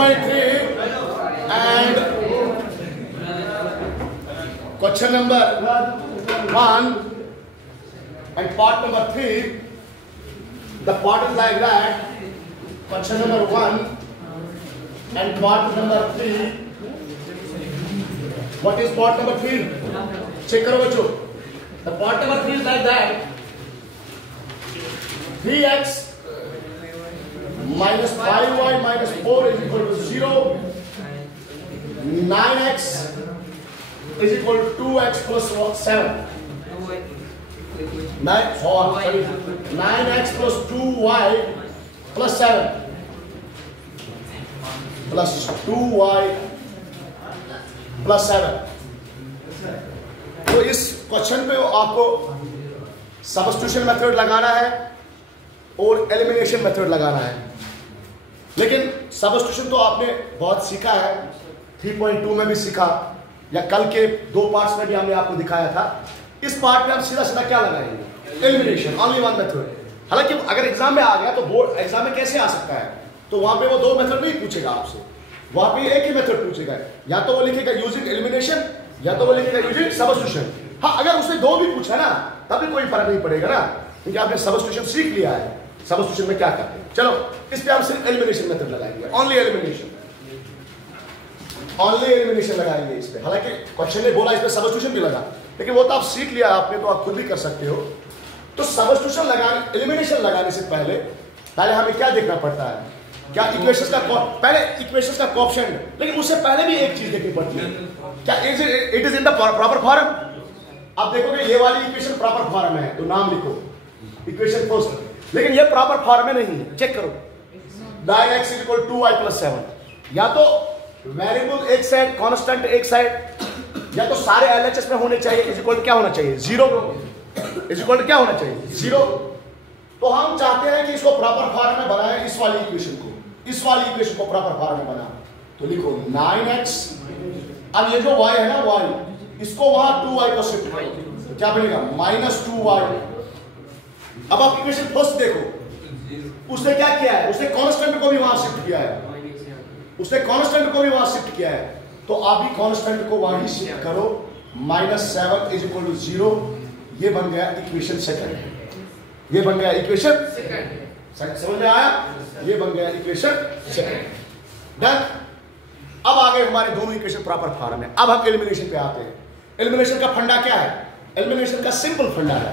3.3 and question number 1 and part number 3. The part is like that. Question number 1 and part number 3. What is part number 3? Check karo bachcho. The part number 3 is like that. 3x minus 5y minus 4 is equal to 0. 9x is equal to 2x plus 7. 9x plus 2y plus 7 plus 2y plus 7. तो इस question पे आपको substitution method लगाना है और elimination method लगाना है। लेकिन सब्स्टिट्यूशन तो आपने बहुत सीखा है, 3.2 में भी सीखा, या कल के 2 पार्ट्स में भी हमने आपको दिखाया था। इस पार्ट में हम सीधा सीधा क्या लगाएंगे? Elimination, only one method. हालांकि अगर एग्जाम में आ गया तो बोर्ड एग्जाम में कैसे आ सकता है, तो वहां पे वो 2 मेथड नहीं पूछेगा आपसे, वहां पे एक ही मेथड पूछेगा। या तो वो लिखेगा यूजिंग एलिमिनेशन या तो वो लिखेगा यूजिंग सब्स्टिट्यूशन। हाँ, अगर उसने 2 भी पूछा ना तब भी कोई फर्क नहीं पड़ेगा ना, क्योंकि आपने सब्स्टिट्यूशन सीख लिया है। सब्स्टिट्यूशन में क्या करते हैं, चलो इस पे हम सिर्फ एलिमिनेशन मेथड लगाएंगे, ओनली एलिमिनेशन, ओनली एलिमिनेशन लगाएंगे इस पे। हालांकि क्वेश्चन ने बोला इस पे सब्स्टिट्यूशन भी लगा, लेकिन वो तो आप सीख लिया आपने, तो आप खुद भी कर सकते हो। तो सब्स्टिट्यूशन लगाने, एलिमिनेशन लगाने से पहले हमें क्या देखना पड़ता है? क्या इक्वेशंस का पहले इक्वेशंस का कोएफिशिएंट, लेकिन उससे पहले भी एक चीज देखनी पड़ती है, क्या it is in the proper form. आप देखोगे ये वाली इक्वेशन प्रॉपर फॉर्म है तो नाम लिखो इक्वेशन फर्स्ट, लेकिन ये प्रॉपर फॉर्म में नहीं है। चेक करो, 9x = 2y + 7, या तो वेरिएबल एक साइड, कांस्टेंट एक साइड, या तो सारे एलएचएस में होने चाहिए, इज इक्वल क्या होना चाहिए? 0, इज इक्वल क्या होना चाहिए? 0। तो हम चाहते हैं कि इसको प्रॉपर फॉर्म में बनाएं, इस वाली इक्वेशन को, इस वाली इक्वेशन को प्रॉपर फॉर्म में बनाएं। तो लिखो 9x, अब ये जो y है ना, y, इसको वहां 2y को शिफ्ट करो, तो क्या बनेगा? -2y। अब आप इक्वेशन फर्स्ट देखो, उसने क्या किया है? उसने कांस्टेंट को भी वहां शिफ्ट किया है, उसने कांस्टेंट को भी वहां शिफ्ट किया है, तो आप भी कांस्टेंट को वहां शिफ्ट करो। -7 = 0, ये बन गया इक्वेशन सेकंड, ये बन गया इक्वेशन सेकंड। समझ में आया? ये बन गया इक्वेशन सेकंड। डन। अब आ गए हमारे दोनों इक्वेशन प्रॉपर फॉर्म में। अब हम एलिमिनेशन पे आते हैं। एलिमिनेशन का फंडा क्या है? एलिमिनेशन का सिंपल फंडा है,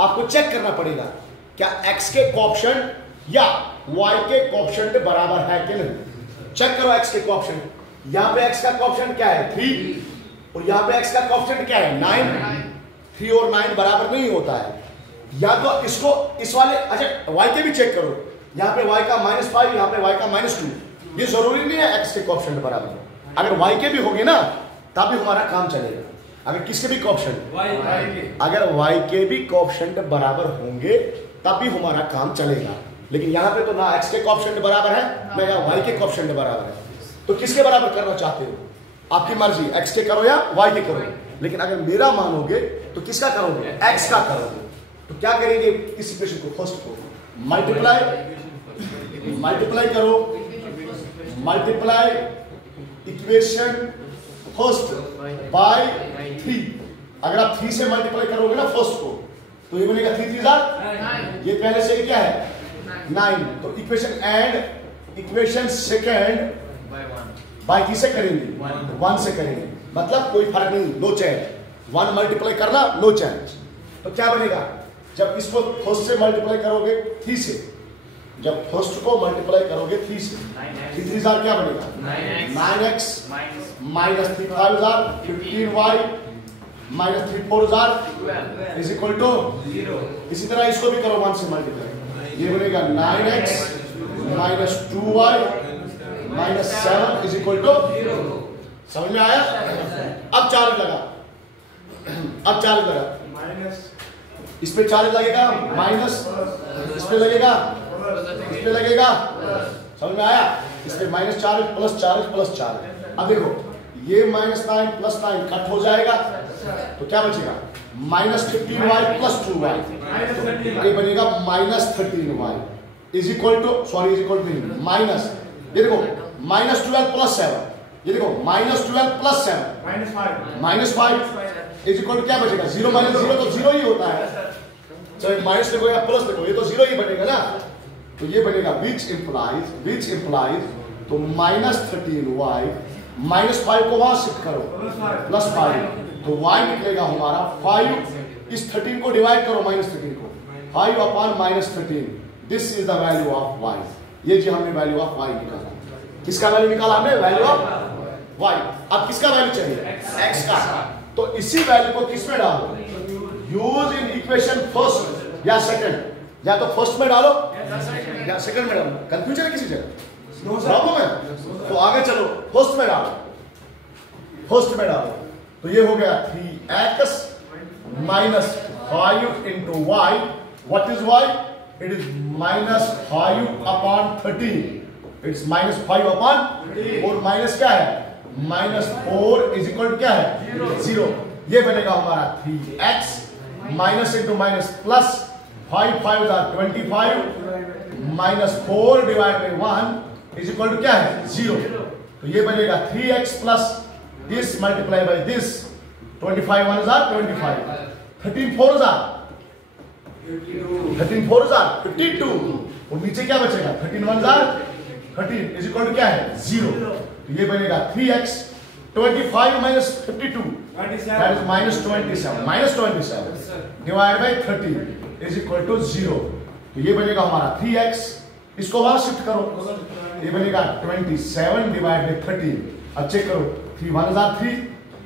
आपको चेक करना पड़ेगा क्या x के कोएफिशिएंट या y के कोएफिशिएंट बराबर है कि नहीं। चेक करो x के कोएफिशिएंट, यहां पे x का कोएफिशिएंट क्या है? 3, और यहां पे x का कोएफिशिएंट क्या है? 9। 3 और 9 बराबर नहीं होता है, या तो इसको इस वाले, अच्छा y के भी चेक करो, यहां पे y का -5, यहां पे y का -2। ये जरूरी नहीं है x के कोएफिशिएंट बराबर हो, अगर y के भी होंगे ना तब भी हमारा काम चलेगा। अगर किसके भी कोएफिशिएंट, अगर y के भी कोएफिशिएंट बराबर होंगे तब भी हमारा काम चलेगा। लेकिन यहाँ पे तो ना x के कोएफिशिएंट बराबर है ना या y के कोएफिशिएंट बराबर है, तो किसके बराबर करना चाहते हो? आपकी मर्जी, x के करो या y के करो। लेकिन अगर मेरा मानोगे तो किसका करोगे? x का करोगे। तो क्या करेंगे? इस इक्वेशन को फर्स्ट को मल्टीप्लाई करो, मल्टीप्लाई इक्वेशन फर्स्ट बाय 3। अगर आप 3 से मल्टीप्लाई करोगे ना फर्स्ट को, तो ये बनेगा 3 3 9। ये पहले से क्या है? 9। तो equation and equation second by किसे करेंगे? 1 से करेंगे, मतलब कोई फर्क नहीं, नो चेंज। 1 मल्टीप्लाई करना, नो चेंज। तो क्या बनेगा? जब इसको फर्स्ट से मल्टीप्लाई करोगे 3 से, जब फर्स्ट को मल्टीप्लाई करोगे 3 से, 3 3 क्या बनेगा? 9x minus 3 5 15y minus 3 4 is equal to 0। इसी तरह इसको भी करो 1 से मल्टीप्लाई, ये बनेगा 9x minus 2y minus 7 is equal to 0। समझ में आया? अब चार्ज लगा, अब चार्ज लगा, इस पे चार्ज लगेगा, माइनस इस पे लगेगा, इस पे लगेगा। समझ में आया? इस पे minus charge plus charge plus charge. अब देखो ये -9 + 9 कट हो जाएगा, तो क्या बचेगा? -15y + 2y, तो ये बनेगा -13y is equal to, sorry is equal to नहीं, माइनस ये देखो -12 प्लस 7, ये देखो -12 प्लस 7 -5 इज इक्वल टू क्या बचेगा 0 माइनस 0 तो 0 ही होता है, चाहे माइनस देखो या प्लस देखो ये तो 0 ही बनेगा ना। तो ये बनेगा विच इंप्लाइज तो -13y -5 को वहां शिफ्ट करो +5 तो y निकलेगा हमारा 5, इस 13 को डिवाइड करो -13 को 5 upon -13, this is the value of y। ये जी हमने वैल्यू ऑफ y निकाला। किसका वैल्यू निकाला हमने? Value of y। अब किसका वैल्यू चाहिए? x का। तो इसी वैल्यू को किस में डालो? यूज इन इक्वेशन फर्स्ट या सेकंड, या तो फर्स्ट में डालो या सेकंड में डालो। कंफ्यूजन है किसी जगह? प्रॉब्लम है? तो आगे चलो, फर्स्ट में डालो तो ये हो गया 3x minus 5 into y. What is y? It is -5 upon 13. It's -5 upon 4 minus क्या है? -4 इज इक्वल टू क्या है? 0। ये बनेगा हमारा 3x minus into minus plus 5 5 25 -4 divide by 1 is equal to क्या है? 0। तो ये बनेगा 3x plus this multiply by this 25 1 is 25 13 4 is 52 और नीचे क्या बचेगा? 13 1 is 13 is equal to क्या है? 0। तो ये बनेगा 3x 25 minus 52 that is -27 divided by 30 is equal to 0। तो ये बनेगा हमारा 3x, इसको वहां शिफ्ट करो, ये बनेगा 27 डिवाइड बाई 30। अब चेक करो 3 1 is 3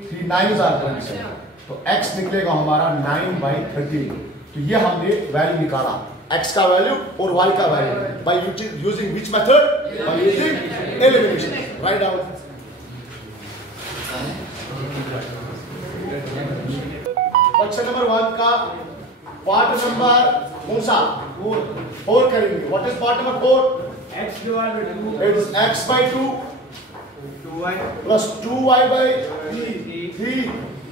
3 9 is 27 तो x निकलेगा हमारा 9/13। तो ये हमने वैल्यू निकाला x का वैल्यू और y का value by using which method? By using elimination. Write down. Question number 1 का पार्ट नंबर कौन सा? 4 करेंगे। What is part number 4? x divided by 2 it is x/2 2y plus 2y by 3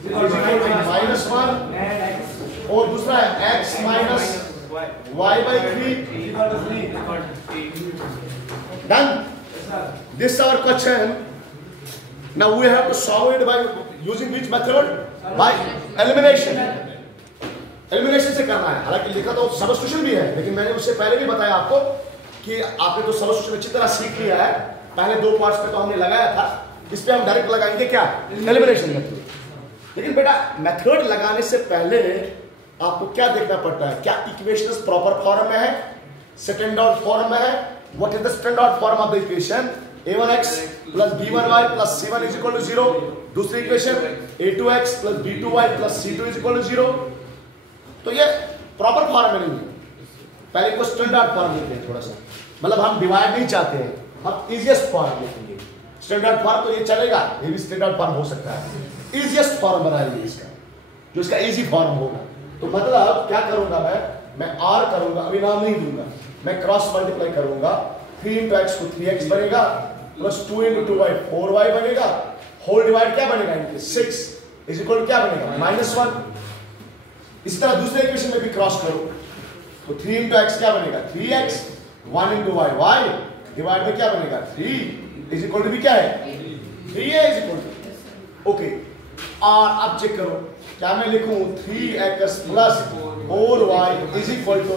-1 and x और दूसरा है x minus y by 3 equal to 3 done. This is our question. Now we have to solve it by using which method? By elimination. Elimination से करना है। हालांकि लिखा तो substitution भी है, लेकिन मैंने उससे पहले भी बताया आपको कि आपने तो सबस्टिट्यूशन अच्छी तरह सीख लिया है। पहले 2 पार्ट्स पे तो हमने लगाया था, इस पे हम डायरेक्ट लगाएंगे क्या? Elimination method. लेकिन बेटा मेथड लगाने से पहले आपको क्या देखना पड़ता है? क्या इक्वेशंस प्रॉपर फॉर्म में है, स्टैंडर्ड फॉर्म में है? What is the standard form of the equation? a1x plus b1y plus c1 is equal to 0। दूसरी equation a2x plus b2y plus c2 is equal to 0। तो ये प्रॉपर फॉर्म में नहीं है। पहले को स्टैंडर्ड फॉर्म लिखते हैं थोड़ा सा, मतलब हम डिवाइड नहीं चाहते हैं, हम इजीएस्ट फॉर्म लिखेंगे। स्टैंडर्ड फॉर्म तो ये चलेगा, ये भी स्टैंडर्ड फॉर्म हो सकता है। इजीएस्ट फॉर्म बनाएंगे इसका, जो इसका इजी फॉर्म होगा। तो मतलब क्या करूंगा मैं r करूंगा, अभी नाम नहीं दूंगा, मैं क्रॉस मल्टीप्लाई करूंगा। 3 into x को 3x बनेगा प्लस 2 into 2y 4y बनेगा, होल डिवाइड क्या बनेगा इनके 6 इज इक्वल टू क्या बनेगा? -1। इसी तरह दूसरे इक्वेशन में भी क्रॉस करो तो 3 into x क्या बनेगा? 3x 1 into y y divide में क्या बनेगा? 3 इज इक्वल टू भी क्या है? 3a is equal to okay. और अब चेक करो क्या मैं लिखूं? 3x plus 4y is equal to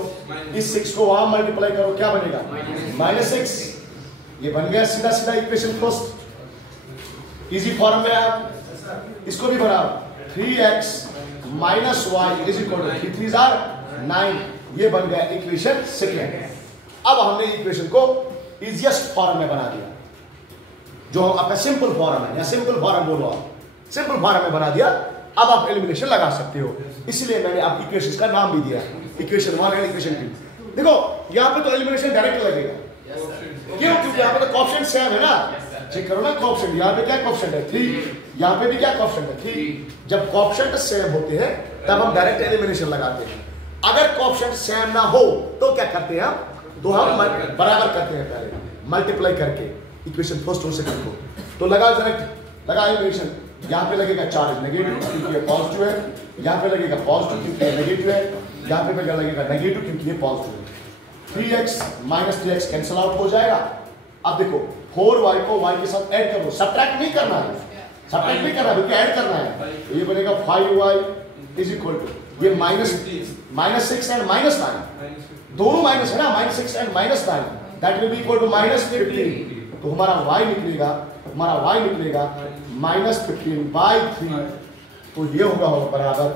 इस 6 को वहां मल्टीप्लाई करो क्या बनेगा? -6। ये बन गया सीधा सीधा इक्वेशन फर्स्ट, इजी फॉर्म में। आप इसको भी बनाओ 3x minus y is equal to 3 3 9। ये बन गया इक्वेशन सेकेंड। अब हमने इक्वेशन को इजीएस्ट फॉर्म में बना दिया, जो आपका सिंपल फॉर्म है, या सिंपल फॉर्म बोलो आप, सिंपल फॉर्म में बना दिया। अब आप एलिमिनेशन लगा सकते हो, इसलिए मैंने आप इक्वेशंस का नाम भी दिया, इक्वेशन 1 एंड इक्वेशन 2। देखो यहाँ पे तो एलिमिनेशन डायरेक्ट लगेगा, क्यों? क्योंकि यहाँ पे तो कोएफिशिएंट सेम है ना। चेक करो ना कोएफिशिएंट, यहाँ पे क्या कोएफिशिएंट है? 3, यहाँ पे भी क्या कोएफिशिएंट है? 3। जब कोएफिशिएंट सेम होते हैं तब हम डायरेक्ट एलिमिनेशन लगाते हैं। अगर कोएफिशिएंट सेम ना हो तो क्या करते हैं हम? तो हम बराबर करते हैं, पहले मल्टीप्लाई करके इक्वेशन फर्स्ट और सेकंड को। तो लगा डायरेक्ट लगा एलिमिनेशन। यहाँ पे लगेगा चार्ज नेगेटिव क्योंकि ये पॉजिटिव है, यहाँ पे लगेगा पॉजिटिव क्योंकि ये नेगेटिव है, यहाँ पे लगेगा नेगेटिव क्योंकि ये पॉजिटिव है। 3x minus 3x cancel out हो जाएगा। अब देखो 4y को y के साथ ऐड करो, सब्ट्रैक्ट नहीं करना है, सब्ट्रैक्ट नहीं करना बल्कि ऐड करना है। तो ये बनेगा 5y इज इक्वल टू ये -6 एंड -9 दोनों माइनस है ना, -6 and -9 that will be equal to -15। तो हमारा y निकलेगा -15/3। तो ये होगा बराबर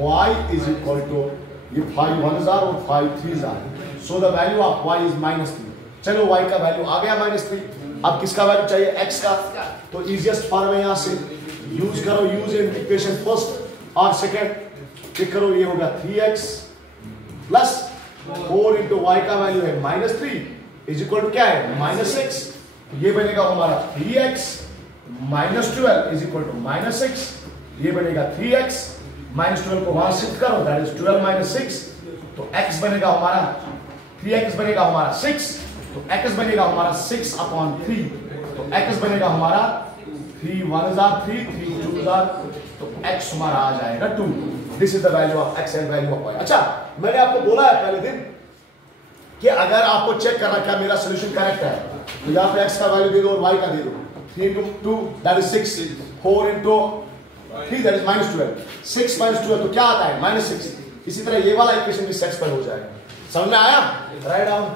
y इज इक्वल टू ये 5 1s और 5 3s। So the value of y is -3। चलो y का वैल्यू आ गया -3। अब किसका वैल्यू चाहिए, x का। तो इजीएस्ट फॉर्म है यहां से यूज करो, यूज इन इक्वेशन फर्स्ट और सेकंड, चेक करो। ये होगा 3x प्लस 4 इंटू y का वैल्यू है -3 इज इक्वल टू क्या है -6। ये बनेगा हमारा 3x -12 इज इक्वल टू -6। ये बनेगा 3x -12 को वहां शिफ्ट करो, दैट इज 12 - 6। तो x बनेगा हमारा 3x बनेगा हमारा 6। तो x बनेगा हमारा 6/3। तो x बनेगा हमारा 3 1s are 3 3 2s are, तो x हमारा आ जाएगा 2। This is the value of x and value of y। अच्छा, मैंने आपको बोला है पहले दिन कि अगर आपको चेक करना क्या मेरा सॉल्यूशन करेक्ट है, तो यहाँ पे x का वैल्यू दे दो और y का दे दो। 3 into 2 that is 6, 4 into 3 that is -12, 6 - 12 तो क्या आता है -6। इसी तरह ये वाला इक्वेशन भी सेटिस्फाई हो जाएगा। समझ में आया? Write down.